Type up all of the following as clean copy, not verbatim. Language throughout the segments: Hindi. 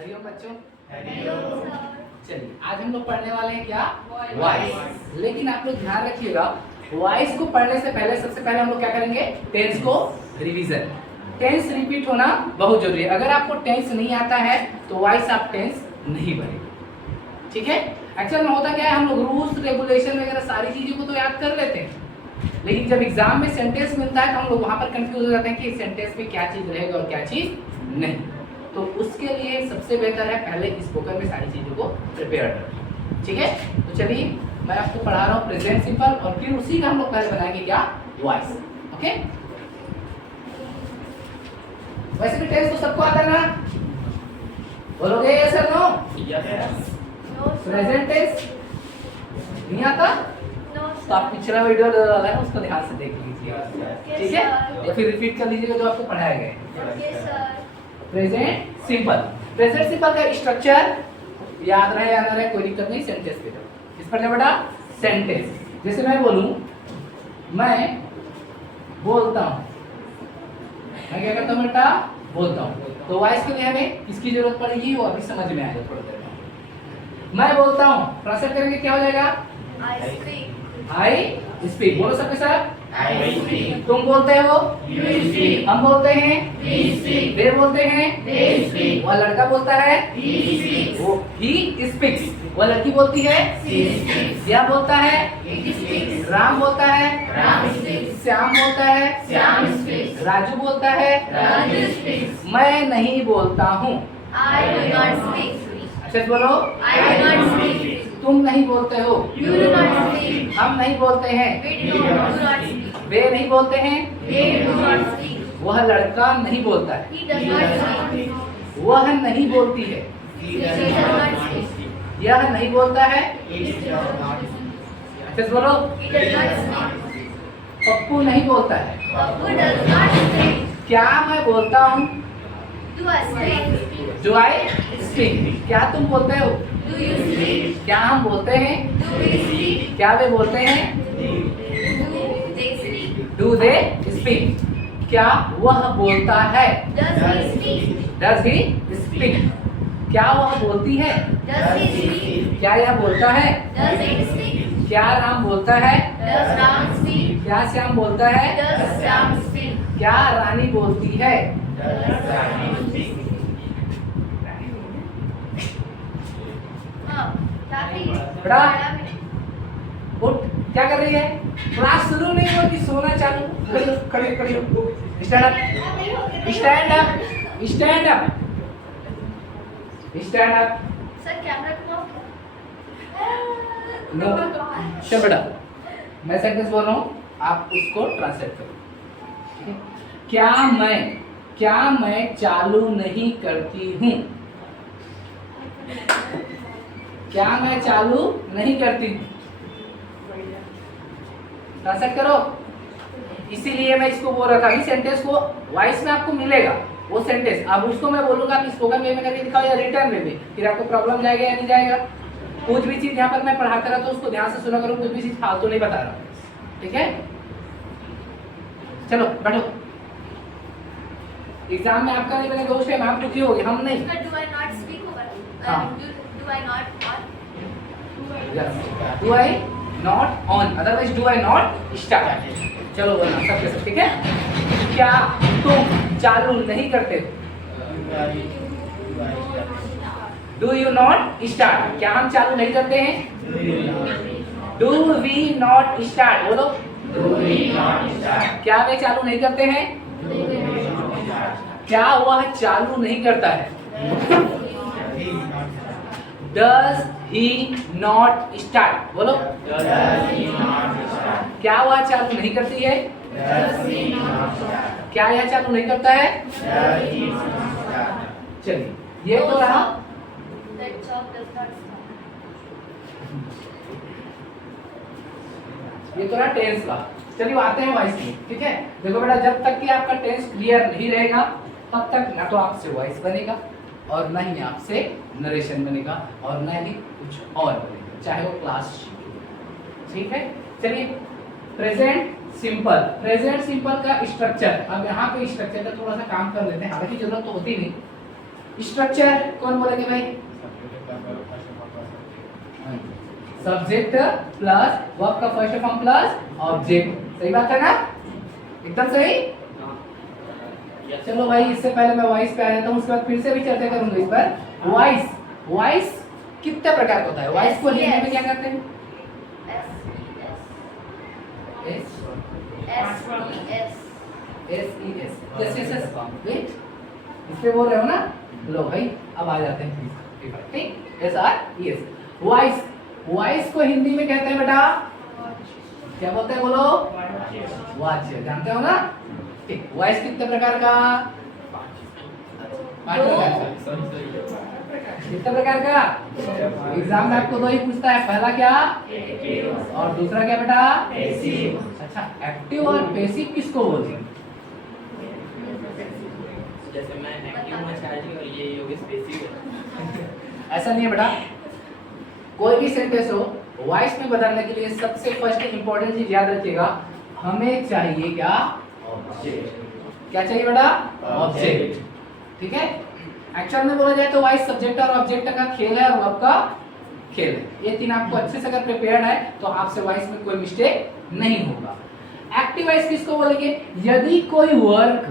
हरिओम बच्चों। हरिओम। चलिए आज हम लोग पढ़ने वाले हैं क्या, वॉइस। लेकिन आप लोग ध्यान रखिएगा, वॉइस को पढ़ने से पहले सबसे पहले हम लोग क्या करेंगे, टेंस को रिवीजन। टेंस रिपीट होना बहुत जरूरी है। अगर आपको टेंस नहीं आता है तो वॉइस आप टेंस नहीं बनेगा, ठीक है। एक्चुअल में होता क्या है, हम लोग रूल्स रेगुलेशन वगैरह सारी चीजों को तो याद कर लेते हैं, लेकिन जब एग्जाम में सेंटेंस मिलता है तो हम लोग वहां पर कंफ्यूज हो जाते हैं कि इस सेंटेंस में क्या चीज रहेगा और क्या चीज नहीं। तो उसके लिए सबसे बेहतर है पहले स्पोकन में सारी चीजों को प्रिपेयर करें, ठीक है। तो चलिए मैं आपको पढ़ा रहा हूँ प्रेजेंट सिंपल, और फिर उसी का हम लोग पहले बनाएंगे क्या, वॉइस। ओके, वैसे भी टेंस तो सबको आता है ना, बोलोगे यस और नो? यस। प्रेजेंट टेंस नहीं आता तो आप पिछला वीडियो डाला है उसको ध्यान से देख लीजिए, ठीक है, या फिर रिपीट कर लीजिएगा जो आपको पढ़ाया गया है। प्रेजेंट सिंपल, प्रेजेंट सिंपल का स्ट्रक्चर याद रहे या ना रहे कोई दिक्कत नहीं, सेंटेंस पे जाओ। इस पर क्या बेटा, सेंटेंस। जैसे मैं बोलूं, मैं बोलता हूं, मैं क्या करता हूं बेटा, बोलता हूं। तो वॉइस के लिए हमें किसकी जरूरत पड़ेगी वो अभी समझ में आएगा थोड़ा देर में। मैं बोलता हूं, ट्रांसलेट करेंगे क्या हो जाएगा, आई स्पीक। बोलो सबके साथ, I speak. तुम बोलते हो, You speak. हम बोलते हैं, We speak. वे बोलते हैं, They speak. वह लड़का बोलता है, He speaks. वो ही स्पीक्स। वह लड़की बोलती है, She speaks. यह बोलता है, It speaks. राम बोलता है, Ram speaks. श्याम बोलता है, Shyam speaks. राजू बोलता है, Raju speaks. मैं नहीं बोलता हूँ। I do not speak. अच्छे से बोलो, I do not speak. तुम नहीं बोलते हो, You do not speak. हम नहीं बोलते हैं, We do not speak. वे नहीं बोलते हैं, They do not speak. वह लड़का नहीं बोलता है, He does not speak. वह नहीं बोलती है, She does not speak. यह नहीं बोलता है। It does not speak. अच्छे से बोलो, He does not speak. Pappu नहीं बोलता है। Babu does not speak. क्या मैं बोलता हूँ, Do I speak? जो आई स्पीक। क्या तुम बोलते हो, Do you speak? क्या हम बोलते हैं, Do we speak? क्या वे बोलते हैं, Do they speak? Do they speak. क्या वह बोलता है, Does he speak? Does he speak. क्या वह बोलती है, Does he speak? क्या यह बोलता है, Does it speak? क्या राम बोलता है, Does Ram speak? क्या श्याम बोलता है, Does Shyam speak? क्या रानी बोलती है। हाँ, क्या कही? बेटा, उठ, क्या कर रही है, क्लास शुरू नहीं हुआ कि सोना चालू। खड़ी खड़ी खड़ी, stand up, stand up, stand up, stand up. Sir camera घुमाओ। नो, चल बेटा, मैं सेंटेंस बोल रहा हूँ, आप उसको ट्रांसलेट करो, ठीक है। क्या मैं चालू नहीं करती हूँ, क्या मैं चालू नहीं करती हूँ, ट्रांसलेट करो। इसीलिए मैं इसको बोल रहा था, इस सेंटेंस को वॉइस में आपको मिलेगा वो सेंटेंस, अब उसको मैं बोलूंगा आप स्पोकन वे में करके दिखाओ या रिटर्न वे में, फिर आपको प्रॉब्लम जाएगा या नहीं जाएगा। कुछ भी चीज यहाँ पर मैं पढ़ाता रहा तो उसको ध्यान से सुना करो, कुछ भी चीज फालतू नहीं बता रहा, ठीक है। चलो बैठो, एग्जाम में आपका नहीं बनेगा उस टाइम आप दुखी होगे, हम नहीं। इसका do I not speak होगा। हाँ। Do I not on? Do I not on, otherwise do I not start. चलो बोलना सबके सब, ठीक है। क्या तुम चालू नहीं करते हो, डू यू नॉट स्टार्ट। क्या हम चालू नहीं करते हैं, डू वी नॉट स्टार्ट। बोलो, क्या वे चालू नहीं करते हैं, क्या वह चालू नहीं करता है, डज ही नॉट स्टार्ट। बोलो, क्या वह चालू नहीं करती है, क्या यह चालू नहीं करता है। चलिए ये तो रहा, That job does not start. ये तो रहा टेंस का। चलिए आते हैं वॉइस में, ठीक है। देखो बेटा, जब तक कि आपका टेंस क्लियर नहीं रहेगा तब तक ना तो आपसे वॉइस बनेगा और ना ही आपसे नरेशन बनेगा और ना ही कुछ और बनेगा, चाहे वो क्लास, ठीक है। चलिए प्रेजेंट सिंपल, प्रेजेंट सिंपल का स्ट्रक्चर, अब यहाँ पे स्ट्रक्चर का थोड़ा सा काम कर लेते हैं, हालांकि जरूरत तो होती नहीं। स्ट्रक्चर कौन बोलेंगे भाई? सब्जेक्ट प्लस वर्ब का फर्स्ट फॉर्म प्लस ऑब्जेक्ट, सही बात है ना? एकदम सही। चलो भाई, इससे पहले मैं वॉइस पे आ जाता हूँ, उसके बाद फिर से भी चर्चा करूंगा इस पर। वॉइस, वॉइस कितने प्रकार का होता है? वॉइस को हिंदी में क्या कहते हैं? एस। वेट, इस पे बोल रहे हो ना? लो भाई, अब आ जाते हैं ठीक। SRES वॉइस, वॉइस को हिंदी में कहते हैं बेटा, क्या बोलते हैं बोलो? वाच्य, जानते हो ना? ठीक। वॉइस कितने प्रकार का? 5 प्रकार का। कितने प्रकार का? एग्जाम में आपको 2 ही पूछता है, पहला क्या और दूसरा क्या बेटा? अच्छा, एक्टिव और पैसिव किसको बोलते हैं? जैसे मैं एक्टिव हूं चार्जिंग और ये योगेश पैसिव है। ऐसा नहीं है बेटा, कोई भी सेंटेंस हो वॉइस में बदलने के लिए सबसे फर्स्ट इंपॉर्टेंट चीज याद रखिएगा, हमें चाहिए क्या? ऑब्जेक्ट। क्या चाहिए बेटा? ऑब्जेक्ट। ठीक है। एक्चुअल में बोला जाए तो वॉइस सब्जेक्ट और ऑब्जेक्ट का खेल है और वर्ब का खेल है। ये 3 आपको अच्छे से अगर प्रिपेयर्ड है तो आपसे वॉइस में कोई मिस्टेक नहीं होगा। एक्टिव वॉइस किसको बोलेंगे? यदि कोई वर्क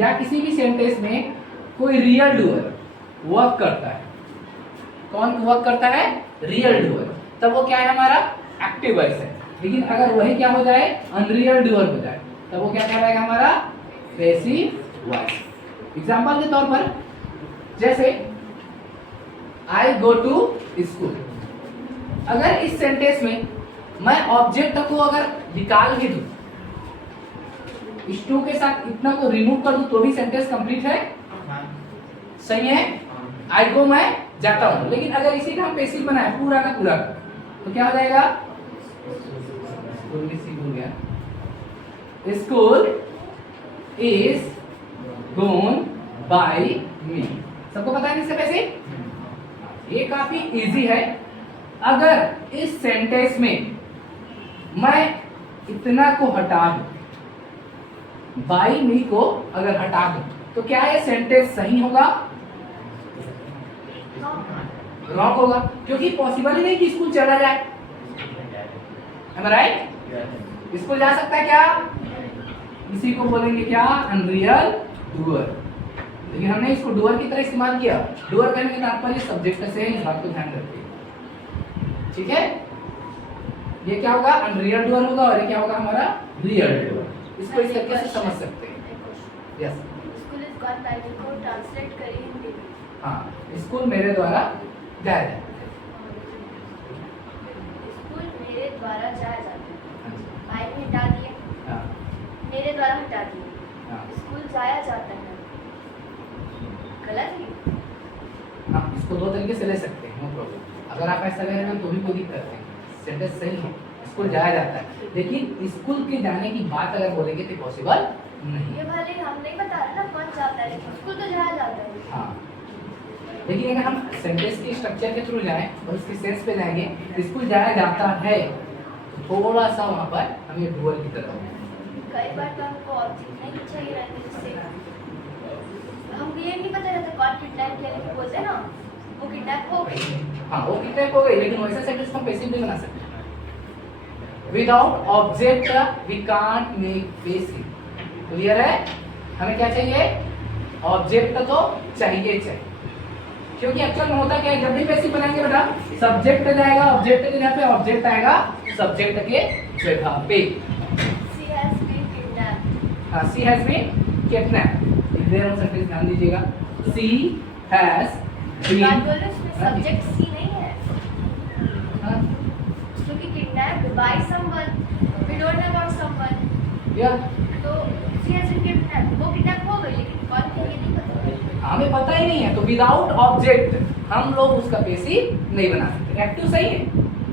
या किसी भी सेंटेंस में कोई रियल डूअर वर्क करता है, कौन वर्क करता है? रियल डूअर, तब वो क्या है? हमारा एक्टिव वॉइस है। लेकिन अगर वही क्या हो जाए? अनरियल डूअर हो जाए, तब वो क्या कहलाएगा? हमारा पैसिव वॉइस। एग्जांपल के तौर पर, जैसे आई गो टू स्कूल, अगर इस सेंटेंस में मैं ऑब्जेक्ट को अगर निकाल भी दूं, इस टू के साथ इतना को रिमूव कर दूं, तो भी सेंटेंस कंप्लीट है। सही है। आई गो मैं जाता हूं, लेकिन अगर इसी का हम पैसिव बनाए पूरा का पूरा, तो क्या हो जाएगा? स्कूल इज गोन बाय मी। सबको पता है इससे पैसिव? ये काफी इजी है। अगर इस सेंटेंस में मैं इतना को हटा दूं, बाय मी को अगर हटा दूं, तो क्या ये सेंटेंस सही होगा? रॉन्ग होगा, क्योंकि पॉसिबल ही नहीं कि स्कूल चला जाए। Am I right? स्कूल जा सकता है क्या? इसी को बोलेंगे क्या? Unreal doer. लेकिन हमने इसको डूअर की तरह इस्तेमाल किया। डूअर कहने का तात्पर्य सब्जेक्ट से है, इस बात को ध्यान रखिए। ठीक है। ये क्या होगा? अनरियल डूअर होगा, और ये क्या होगा? हमारा रियल डूअर। इसको इस तरीके से समझ सकते हैं। Yes. School is gone by me को ट्रांसलेट करिए हिंदी में। हाँ, स्कूल मेरे द्वारा जाया जाता है। स्कूल मेरे द्वारा जाया जाता है। बाय में हटा दिए, हाँ, मेरे द्वारा हटा दिए। हाँ, स्कूल जाया जाता है, गलत है। हाँ, इसको 2 तरीके से ले सकते हैं, नो प्रॉब्लम। अगर आप ऐसा ले रहे हैं तो भी कोई दिक्कत नहीं, सेंटेंस सही है। स्कूल जाया जाता है, लेकिन स्कूल के जाने की बात अगर बोलेंगे तो पॉसिबल नहीं। ये भले हम नहीं बता रहे ना कौन जाता है, लेकिन स्कूल तो जाया जाता है। हाँ, लेकिन अगर हम सेंटेंस के स्ट्रक्चर के थ्रू जाएं और उसकी सेंस पे जाएंगे, स्कूल जाया जाता है, तो थोड़ा सा वहाँ पर हमें डूअर की तरह होगा। कई बार तो हमको ऑब्जेक्ट नहीं चाहिए रहते, जिससे हम ये नहीं पता रहता कौन किडनैप किया, लेकिन बोलते हैं ना वो किडनैप हो गई। हाँ, वो किडनैप हो गई, लेकिन वैसा सेंटेंस हम पैसिव नहीं बना सकते। Without object we can't make passive. Clear है? हमें क्या चाहिए? ऑब्जेक्ट तो चाहिए चाहिए, क्योंकि एक्चुअल में होता क्या है, जब भी पैसिव बनाएंगे बेटा, सब्जेक्ट जाएगा ऑब्जेक्ट के जगह पे, ऑब्जेक्ट आएगा सब्जेक्ट के जगह पे। She has been kidnapped। हाँ, सी हैज बीन किडनैप्ड। इधर सेंटेंस ध्यान दीजिएगा, सी हैज बात बोल बीन। रहे उसमें सब्जेक्ट सी नहीं है, क्योंकि kidnapped by someone, we don't know about someone. या तो she has been kidnapped, वो किडनैप हो गई, लेकिन कौन थी ये नहीं पता। हमें पता ही नहीं है, तो विदाउट ऑब्जेक्ट हम लोग उसका पैसिव नहीं बना सकते। एक्टिव सही है,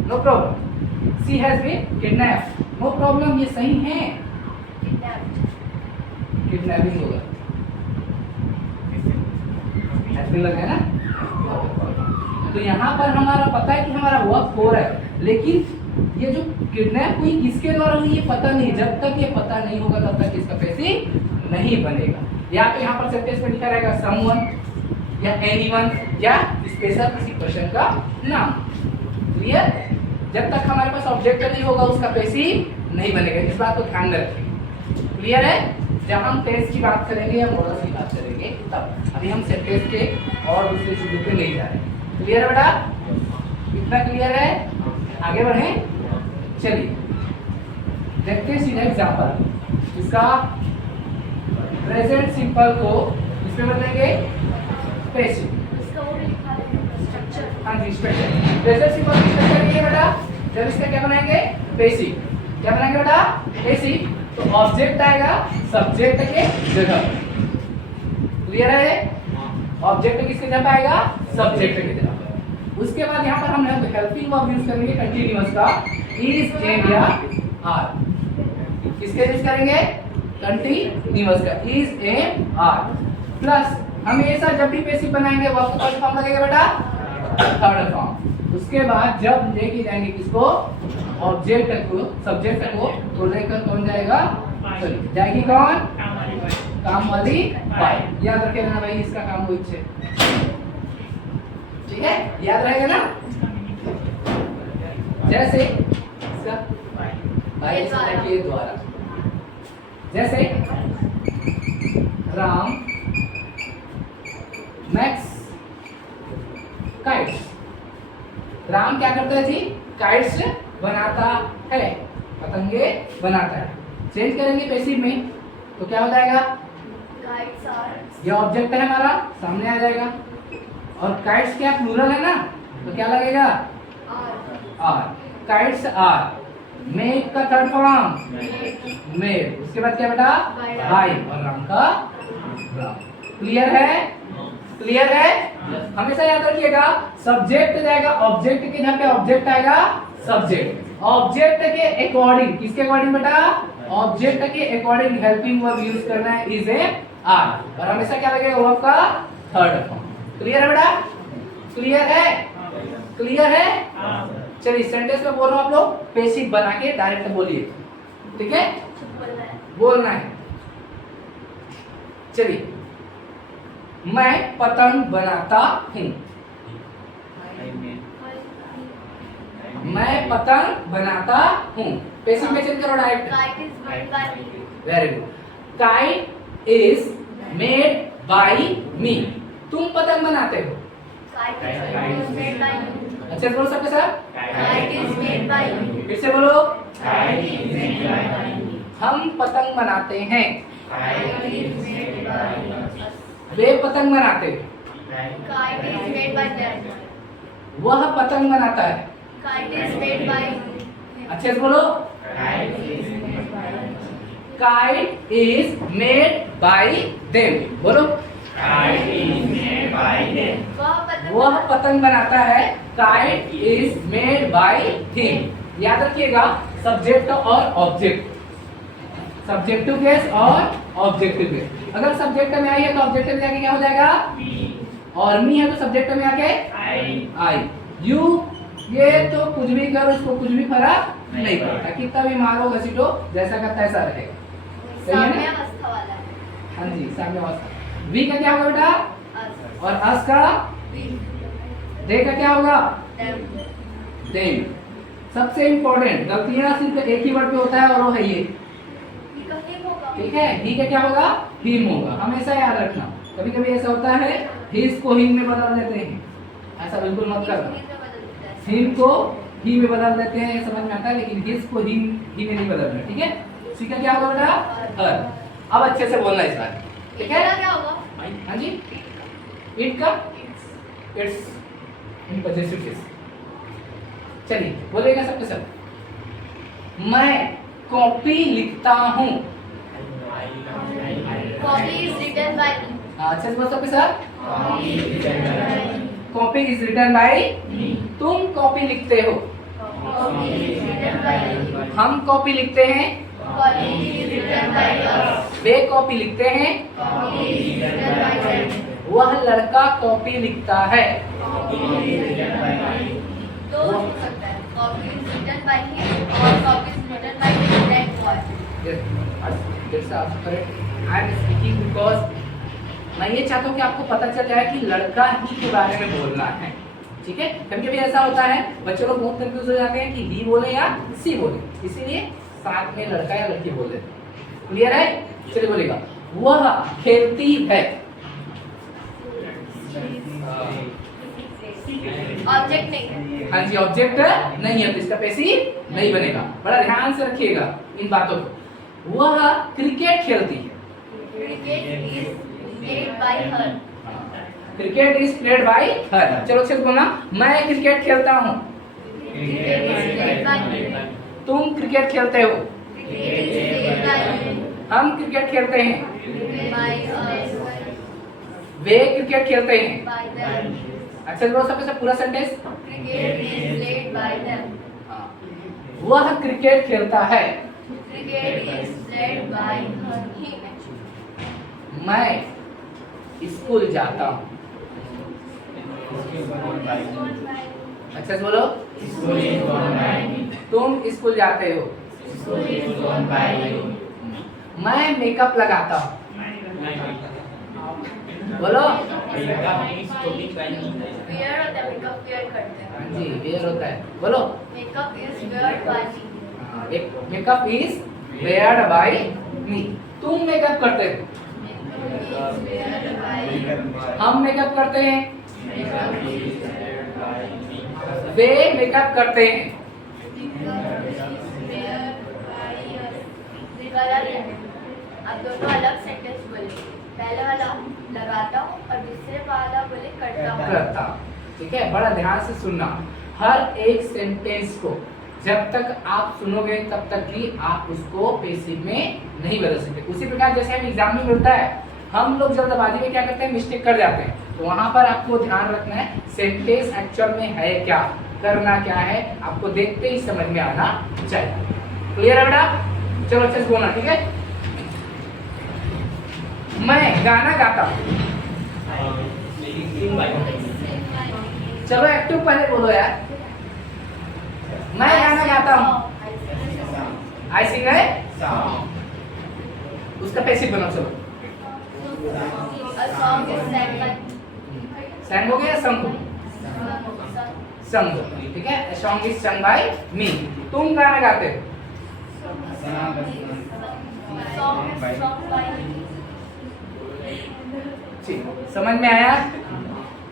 no problem. She has been kidnapped, no problem, ये सही है। किडनैप्ड, किडनैपिंग होगा, हैज बीन लगा है ना। तो यहाँ पर हमारा पता है कि हमारा वर्क हो रहा है, लेकिन ये जो किडनैप हुई किसके द्वारा हुई ये पता नहीं। जब तक ये पता नहीं होगा तब तक इसका पैसिव नहीं बनेगा। या तो यहाँ पर सेंटेंस में लिखा रहेगा समवन, या एनीवन या स्पेशल किसी पर्सन का नाम। क्लियर? जब तक हमारे पास ऑब्जेक्ट नहीं होगा उसका पैसिव नहीं बनेगा, इस बात को ध्यान में रखिए। क्लियर है? जब हम टेंस की बात करेंगे या मॉडल्स की बात करेंगे तब, अभी हम सेंटेंस के और दूसरे चीजों पे नहीं जा रहे। क्लियर है बेटा? इतना क्लियर है? आगे बढ़े, चलिए देखते हैं सीधा एग्जाम्पल। इसका प्रेजेंट सिंपल को इसमें बदलेंगे पैसिव। इसका वो भी लिखा है स्ट्रक्चर। हाँ जी, स्ट्रक्चर। प्रेजेंट सिंपल की स्ट्रक्चर ये है बेटा, जब इसका क्या बनाएंगे पैसिव। क्या बनाएंगे बेटा? पैसिव। तो ऑब्जेक्ट आएगा सब्जेक्ट के जगह। क्लियर है? ऑब्जेक्ट किसके जगह पे आएगा? सब्जेक्ट की जगह पे। उसके बाद यहाँ पर हम हेल्पिंग वर्ब यूज करेंगे कंटीन्यूअस का, इज, एम या आर। किसके यूज करेंगे? कंटीन्यूअस का, इज, एम, आर। प्लस हमेशा जब भी पैसिव बनाएंगे वर्ब का फॉर्म लगेगा बेटा थर्ड फॉर्म। उसके बाद जब लेके जाएंगे किसको? ऑब्जेक्ट को, सब्जेक्ट को, तो लेकर कौन जाएगा? जाएगी कौन? काम वाली बाई। याद रखे ना भाई, इसका काम वो इच्छे। ठीक है, याद रहेगा ना? जैसे इसका बाई के द्वारा, जैसे राम मैक्स काइट्स। राम क्या करता है जी? काइट्स बनाता है, पतंगे बनाता है। चेंज करेंगे पैसिव में तो क्या हो जाएगा? Kites are. ये ऑब्जेक्ट है हमारा, सामने आ जाएगा। और काइट्स क्या प्लूरल है ना, तो क्या लगेगा? आर। Kites are. मेक का थर्ड फॉर्म मेड। उसके बाद क्या बेटा? बाई। और राम का राम। क्लियर है? क्लियर है? हमेशा याद रखिएगा, सब्जेक्ट जाएगा ऑब्जेक्ट के जगह पे, ऑब्जेक्ट आएगा सब्जेक्ट। ऑब्जेक्ट के अकॉर्डिंग, किसके अकॉर्डिंग बेटा? ऑब्जेक्ट के अकॉर्डिंग हेल्पिंग वर्ब यूज करना है, इज, ए, आर। और हमेशा क्या लगेगा? वर्ब का थर्ड फॉर्म। क्लियर है बेटा? क्लियर है? क्लियर है? चलिए सेंटेंस में बोल रहा हूं, आप लोग पैसिव बना के डायरेक्ट बोलिए। ठीक है? बोलना है। चलिए, मैं पतंग बनाता हूं। मैं पतंग बनाता हूं। पैसिव में चेंज करो direct. Kite is made by me. Very good. Kite is made by me. तुम पतंग बनाते हो। Kite is made by me. अच्छे से बोलो सबके साथ। Kite is made by me. फिर से बोलो। Kite is made by me. हम पतंग बनाते हैं। Kite is made by us. वे पतंग बनाते हैं। Kite is made bye them. वह पतंग बनाता है। Kite is made bye. अच्छे से बोलो। Kite is made by us. Kite is made bye them. बोलो। Kite is made by them. वह पतंग बनाता है। Kite is made by him. याद रखिएगा, सब्जेक्ट और ऑब्जेक्ट, सब्जेक्टिव केस और ऑब्जेक्टिव केस। अगर सब्जेक्ट में आई है तो ऑब्जेक्टिव में जाके क्या हो जाएगा? और मी है तो सब्जेक्ट में आके आई। यू, ये तो कुछ भी करो, उसको कुछ भी फर्क नहीं पड़ता, कितना भी मारो घसीटो, जैसा का तैसा रहेगा। सही है साम्य ना? अवस्था वाला है। हाँ जी, साम्य अवस्था। वी का क्या होगा बेटा? अस। और अस का? दे का क्या होगा? देम। देम। सबसे इंपॉर्टेंट गलतियां सिर्फ एक ही वर्ड पे होता है और वो है ये। ही का हिम होगा। ठीक है? ही का क्या होगा? हिम होगा। हमेशा याद रखना। कभी कभी ऐसा होता है हिज को हिम में बदल देते हैं, ऐसा बिल्कुल मत करना। हिम को ही में बदल देते हैं, समझ में आता है, लेकिन हिज को ही में नहीं बदलना। ठीक है? सी का क्या होगा बेटा? हर। अब अच्छे से बोलना इस बार। ठीक है? क्या होगा? हाँ जी। इट का? It's in positive case. चलिए बोलेगा सबके सब। मैं कॉपी लिखता हूँ। Copy is written by me. अच्छे से बोल सबके साथ। Copy is written by. तुम कॉपी लिखते हो। Copy is written by me. हम कॉपी लिखते हैं। Copy is written by us. वे कॉपी लिखते हैं। Copy is written by them. वह लड़का कॉपी लिखता है। दो हो सकता है, copy is written by him और copy is written by that boy. Yes, that's also correct. I am speaking because मैं ये चाहता हूँ कि आपको पता चल जाए कि लड़का ही के बारे में बोलना है, ठीक है। कभी कभी ऐसा होता है बच्चे लोग बहुत कंफ्यूज हो जाते हैं कि ही बोले या सी बोले, इसीलिए साथ में लड़का या लड़की बोल देते हैं। क्लियर है? चलिए बोलेगा, वह खेलती है। ऑब्जेक्ट नहीं है। हाँ जी, ऑब्जेक्ट नहीं है तो इसका पैसिव नहीं बनेगा। बड़ा ध्यान से रखिएगा इन बातों को। वह क्रिकेट खेलती है। Cricket is played by her. Cricket is played by हर। चलो अच्छे से बोलना, मैं क्रिकेट खेलता हूँ। Cricket is played by. तुम क्रिकेट खेलते हो। Cricket is played by. हम क्रिकेट खेलते हैं। Bye us. वे क्रिकेट खेलते हैं। Bye them. अच्छा बोलो सबके सब पूरा sentence. Cricket is played by them. वह क्रिकेट खेलता है। Cricket is played by him. मैं स्कूल जाता हूँ। अच्छा से बोलो, तुम स्कूल जाते हो। मैं मेकअप लगाता हूँ। बोलो। वियर होता है, मेकअप वियर करते हैं। हाँ जी, वेयर होता है। बोलो, makeup is weared by me. Makeup is weared by me. तुम मेकअप करते हो। Makeup is weared by. हम मेकअप करते हैं। Makeup is weared by me. वे मेकअप करते हैं। Makeup is weared by us. गलत है। अब दोनों अलग सेंटेंस बोले। पहले वाला लगाता हूँ और दूसरे वाला बोले करता हूँ। करता हूँ, ठीक है। बड़ा ध्यान से सुनना हर एक सेंटेंस को। जब तक आप सुनोगे तब तक ही आप उसको पैसिव में नहीं बदल सकते। उसी प्रकार जैसे हम एग्जाम में मिलता है, हम लोग जल्दबाजी में क्या करते हैं, मिस्टेक कर जाते हैं। तो वहां पर आपको ध्यान रखना है सेंटेंस एक्चुअल में है क्या, करना क्या है, आपको देखते ही समझ में आना चाहिए। क्लियर है बेटा? चलो अच्छे से बोलना, ठीक है। मैं गाना गाता हूँ। चलो एक्टिव पहले बोलो यार। मैं गाना गाता हूँ। आई सिंग है, उसका पैसिव बनाओ। चलो, A song is sang by सैंग हो गया, संग हो, संग हो, ठीक है। A song is sung by me। तुम गाना गाते हो। song is sung by me। ठीक, समझ में आया?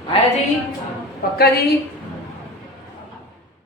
आया जी? पक्का जी?